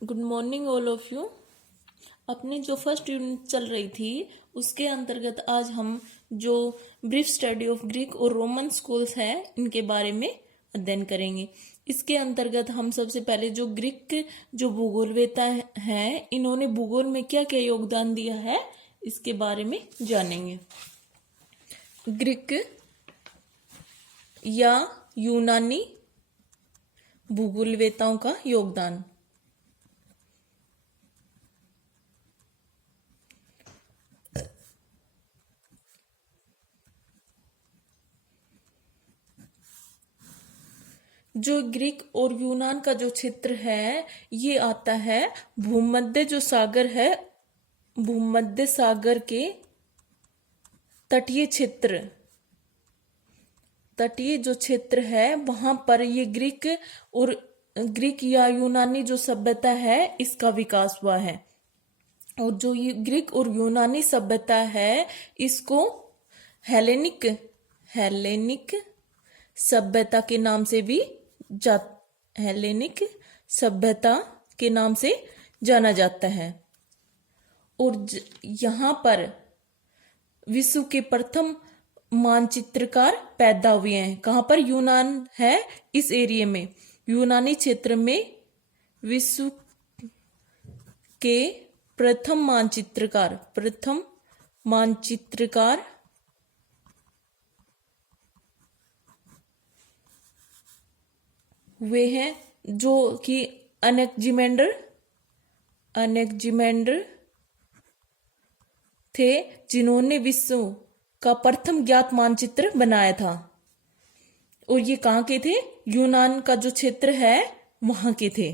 Good morning all of you. अपनी जो first unit चल रही थी उसके अंतर्गत आज हम जो ब्रीफ स्टडी ऑफ ग्रीक और रोमन स्कूल्स है इनके बारे में अध्ययन करेंगे। इसके अंतर्गत हम सबसे पहले जो ग्रीक जो भूगोलवेता हैं इन्होंने भूगोल में क्या क्या योगदान दिया है इसके बारे में जानेंगे। ग्रीक या यूनानी भूगोलवेताओं का योगदान। जो ग्रीक और यूनान का जो क्षेत्र है ये आता है भूमध्य जो सागर है, भूमध्य सागर के तटीय क्षेत्र, तटीय जो क्षेत्र है वहां पर ये ग्रीक या यूनानी जो सभ्यता है इसका विकास हुआ है। और जो ये ग्रीक और यूनानी सभ्यता है इसको हेलेनिक सभ्यता के नाम से भी हेलेनिक सभ्यता के नाम से जाना जाता है। और यहाँ पर विश्व के प्रथम मानचित्रकार पैदा हुए हैं। कहाँ पर? यूनान है इस एरिया में, यूनानी क्षेत्र में विश्व के प्रथम मानचित्रकार वे हैं जो कि अनेक्जिमेंडर थे जिन्होंने विश्व का प्रथम ज्ञात मानचित्र बनाया था। और ये कहाँ के थे? यूनान का जो क्षेत्र है वहां के थे।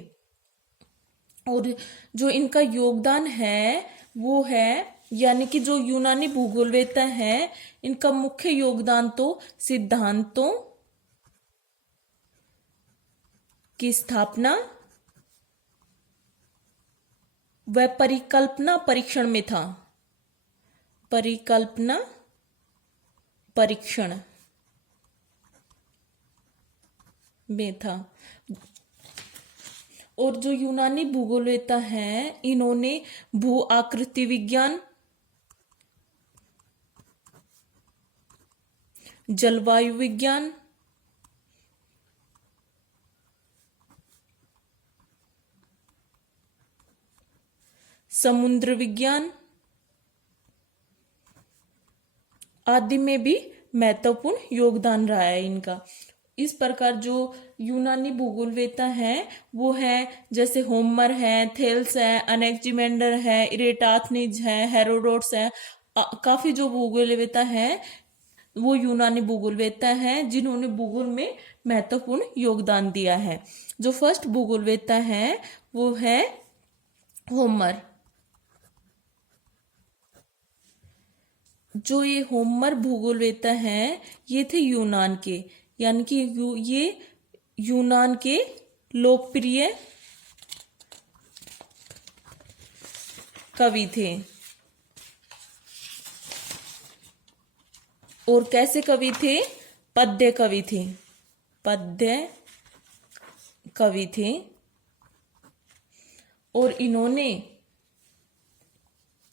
और जो इनका योगदान है वो है, यानी कि जो यूनानी भूगोलवेत्ता है इनका मुख्य योगदान तो सिद्धांतों की स्थापना व परिकल्पना परीक्षण में था। परिकल्पना परीक्षण में था। और जो यूनानी भूगोलवेत्ता हैं इन्होंने भू आकृति विज्ञान, जलवायु विज्ञान, समुद्र विज्ञान आदि में भी महत्वपूर्ण योगदान रहा है इनका। इस प्रकार जो यूनानी भूगोलवेत्ता हैं वो है जैसे होमर है, थेल्स है, अनेक्जिमेंडर है, इरेटाथनीज है, हेरोडोट्स है। काफी जो भूगोलवेत्ता हैं वो यूनानी भूगोलवेत्ता हैं जिन्होंने भूगोल में महत्वपूर्ण योगदान दिया है। जो फर्स्ट भूगोलवेत्ता है वो है होमर। जो ये होमर भूगोलवेत्ता हैं ये थे यूनान के, यानी कि ये यूनान के लोकप्रिय कवि थे। और कैसे कवि थे? पद्य कवि थे। पद्य कवि थे। और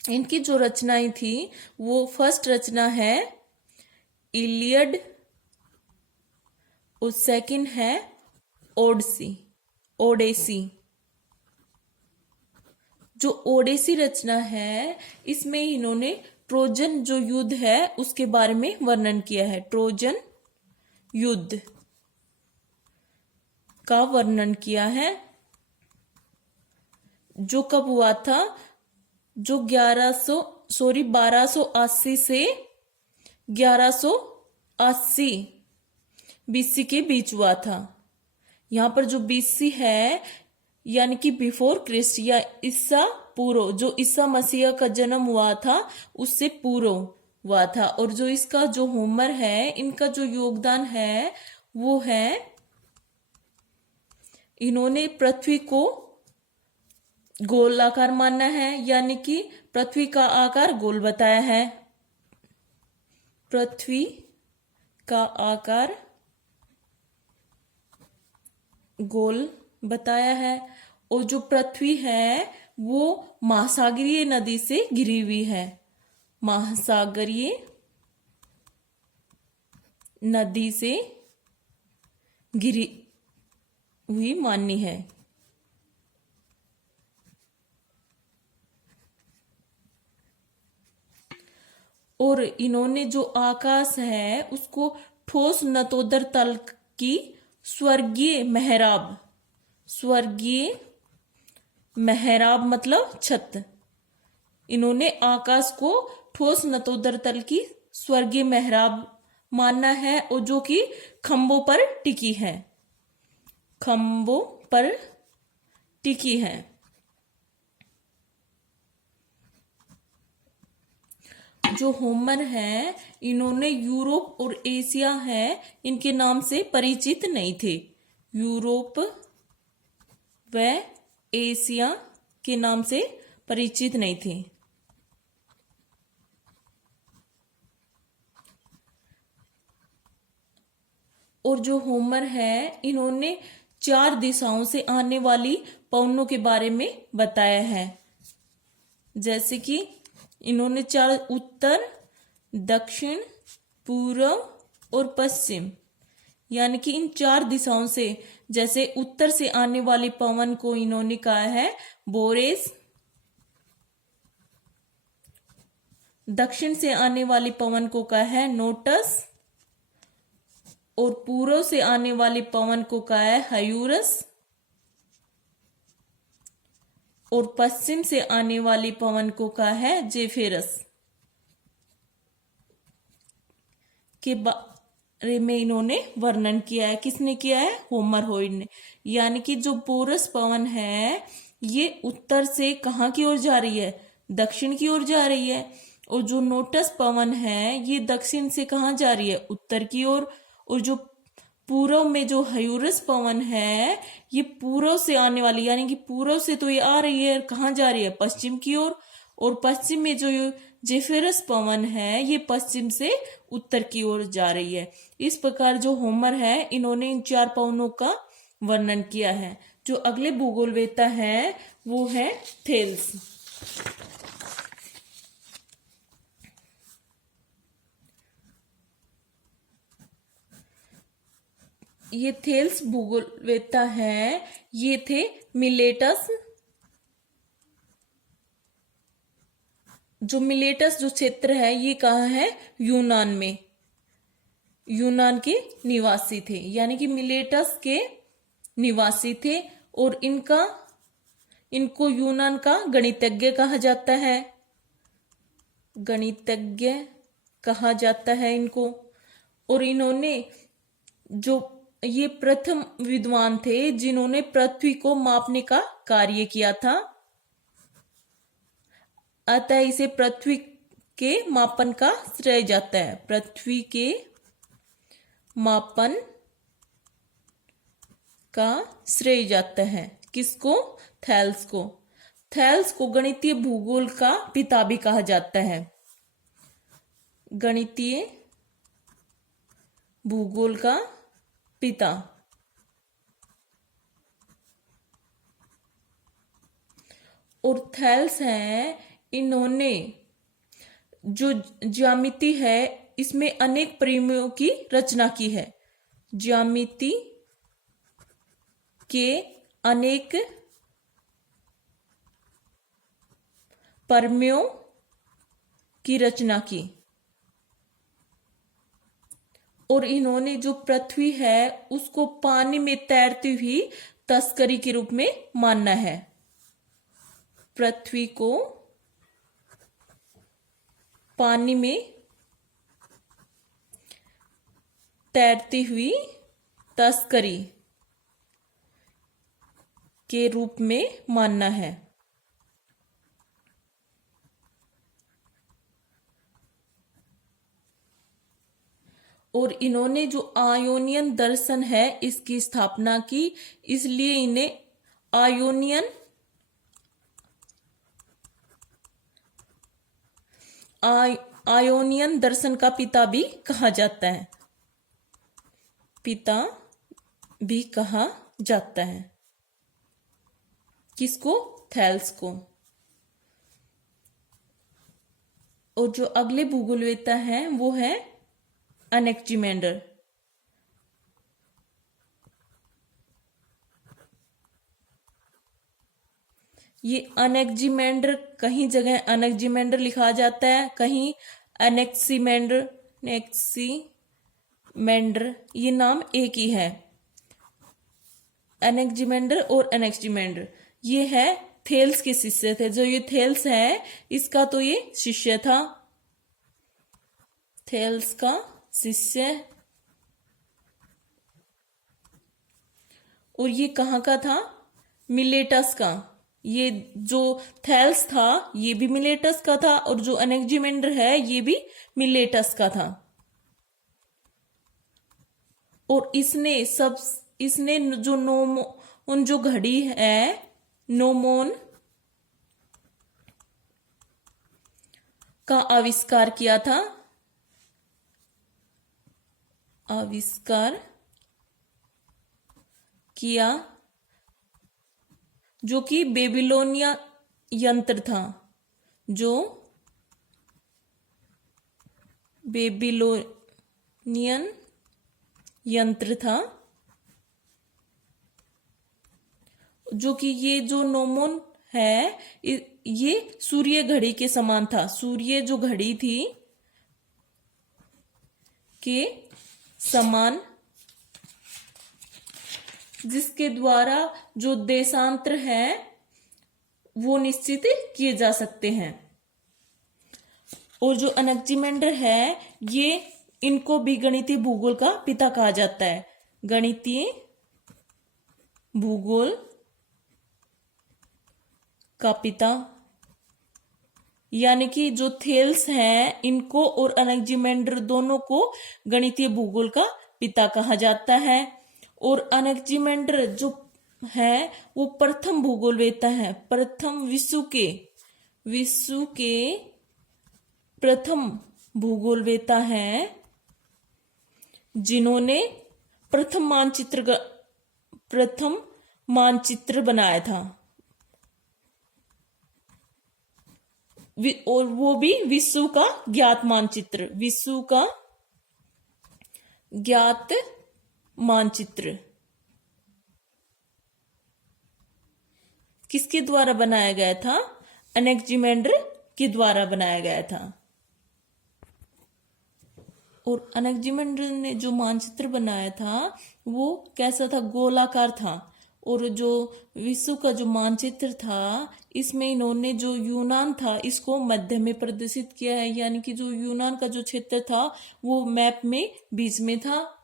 इनकी जो रचनाएं थी वो फर्स्ट रचना है इलियड और सेकंड है ओडेसी। जो ओडेसी रचना है इसमें इन्होंने ट्रोजन जो युद्ध है उसके बारे में वर्णन किया है। ट्रोजन युद्ध का वर्णन किया है जो कब हुआ था? जो 1280 से 1180 बीसी के बीच हुआ था। यहां पर जो बीसी है यानी कि बिफोर क्रिस्ट या ईसा पूर्व, जो ईसा मसीह का जन्म हुआ था उससे पूर्व हुआ था। और जो इसका जो होमर है इनका जो योगदान है वो है इन्होंने पृथ्वी को गोल आकार माना है, यानी कि पृथ्वी का आकार गोल बताया है। पृथ्वी का आकार गोल बताया है। और जो पृथ्वी है वो महासागरीय नदी से घिरी हुई है, महासागरीय नदी से घिरी हुई मानी है। और इन्होंने जो आकाश है उसको ठोस नतोदर तल की स्वर्गीय मेहराब, स्वर्गीय मेहराब मतलब छत, इन्होंने आकाश को ठोस नतोदर तल की स्वर्गीय मेहराब माना है, और जो कि खंभों पर टिकी है, खंभों पर टिकी है। जो होमर है इन्होंने यूरोप और एशिया है इनके नाम से परिचित नहीं थे, यूरोप व एशिया के नाम से परिचित नहीं थे। और जो होमर है इन्होंने 4 दिशाओं से आने वाली पवनों के बारे में बताया है, जैसे कि इन्होंने 4 उत्तर, दक्षिण, पूर्व और पश्चिम, यानी कि इन 4 दिशाओं से, जैसे उत्तर से आने वाले पवन को इन्होंने कहा है बोरेस, दक्षिण से आने वाले पवन को कहा है नोटस, और पूर्व से आने वाले पवन को कहा है हयूरस, और पश्चिम से आने वाले पवन को कहा है जेफेरस। के बारे में इन्होंने वर्णन किया है, किसने किया है? होमर होइड ने। यानी कि जो बोरस पवन है ये उत्तर से कहाँ की ओर जा रही है? दक्षिण की ओर जा रही है। और जो नोटस पवन है ये दक्षिण से कहाँ जा रही है? उत्तर की ओर। और जो पूर्व में जो हयूरस पवन है ये पूर्व से आने वाली, यानी कि पूर्व से तो ये आ रही है, कहाँ जा रही है? पश्चिम की ओर। और पश्चिम में जो जेफेरस पवन है ये पश्चिम से उत्तर की ओर जा रही है। इस प्रकार जो होमर है इन्होंने इन 4 पवनों का वर्णन किया है। जो अगले भूगोलवेत्ता है वो है थेल्स। ये थेल्स भूगोलवेत्ता है, ये थे मिलेटस। जो मिलेटस जो क्षेत्र है ये कहाँ है? यूनान में, यूनान के निवासी थे, यानी कि मिलेटस के निवासी थे। और इनको यूनान का गणितज्ञ कहा जाता है, गणितज्ञ कहा जाता है इनको। और इन्होंने जो ये प्रथम विद्वान थे जिन्होंने पृथ्वी को मापने का कार्य किया था, अतः इसे पृथ्वी के मापन का श्रेय जाता है। पृथ्वी के मापन का श्रेय जाता है किसको? थेल्स को। थेल्स को गणितीय भूगोल का पिता भी कहा जाता है, गणितीय भूगोल का पिता। और थेल्स है इन्होंने जो ज्यामिति है इसमें अनेक परिमेयों की रचना की है, ज्यामिति के अनेक परिमेयों की रचना की। और इन्होंने जो पृथ्वी है उसको पानी में तैरती हुई तस्करी के रूप में मानना है, पृथ्वी को पानी में तैरती हुई तस्करी के रूप में मानना है। और इन्होंने जो आयोनियन दर्शन है इसकी स्थापना की, इसलिए इन्हें आयोनियन दर्शन का पिता भी कहा जाता है, पिता भी कहा जाता है। किसको? थैल्स को। और जो अगले भूगोलवेत्ता हैं वो है अनेक्जिमेंडर। ये अनेक्जिमेंडर, कहीं जगह अनेक्जिमेंडर लिखा जाता है, कहीं एनेक्सीमेंडर, नेक्सीमेंडर, ये नाम एक ही है। एनेक्जिमेंडर और एनेक्जिमेंडर ये है थेल्स के शिष्य थे। जो ये थेल्स है इसका तो ये शिष्य था, थेल्स का शिष्य। और ये कहाँ का था? मिलेटस का। ये जो थेल्स था ये भी मिलेटस का था, और जो एनेक्जिमेंडर है ये भी मिलेटस का था। और इसने जो नोमोन जो घड़ी है, नोमोन का आविष्कार किया था। आविष्कार किया, जो कि बेबीलोनिया यंत्र था, जो बेबीलोनियन यंत्र था। जो कि ये जो नोमोन है ये सूर्य घड़ी के समान था। सूर्य जो घड़ी थी के समान, जिसके द्वारा जो देशांतर है वो निश्चित किए जा सकते हैं। और जो अनेक्जिमेंडर है ये इनको भी गणितीय भूगोल का पिता कहा जाता है। गणितीय भूगोल का पिता, यानी कि जो थेल्स हैं इनको और अनेक्जिमेंडर दोनों को गणितीय भूगोल का पिता कहा जाता है। और अनेक्जिमेंडर जो है वो प्रथम भूगोलवेत्ता है, प्रथम विश्व के प्रथम भूगोलवेत्ता है जिन्होंने प्रथम मानचित्र बनाया था। और वो भी विश्व का ज्ञात मानचित्र, विश्व का ज्ञात मानचित्र किसके द्वारा बनाया गया था? अनेक्जिमेंडर के द्वारा बनाया गया था। और अनेक्जिमेंडर ने जो मानचित्र बनाया था वो कैसा था? गोलाकार था। और जो विश्व का जो मानचित्र था इसमें इन्होंने जो यूनान था इसको मध्य में प्रदर्शित किया है, यानी कि जो यूनान का जो क्षेत्र था वो मैप में बीच में था।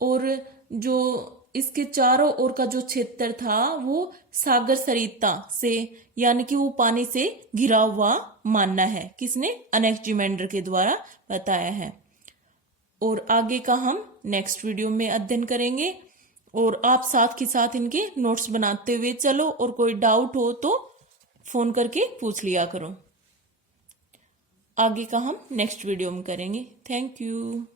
और जो इसके चारों ओर का जो क्षेत्र था वो सागर सरिता से, यानी कि वो पानी से घिरा हुआ मानना है। किसने? अनेक्जिमेंडर के द्वारा बताया है। और आगे का हम नेक्स्ट वीडियो में अध्ययन करेंगे। और आप साथ के साथ इनके नोट्स बनाते हुए चलो, और कोई डाउट हो तो फोन करके पूछ लिया करो। आगे का हम नेक्स्ट वीडियो में करेंगे। Thank you.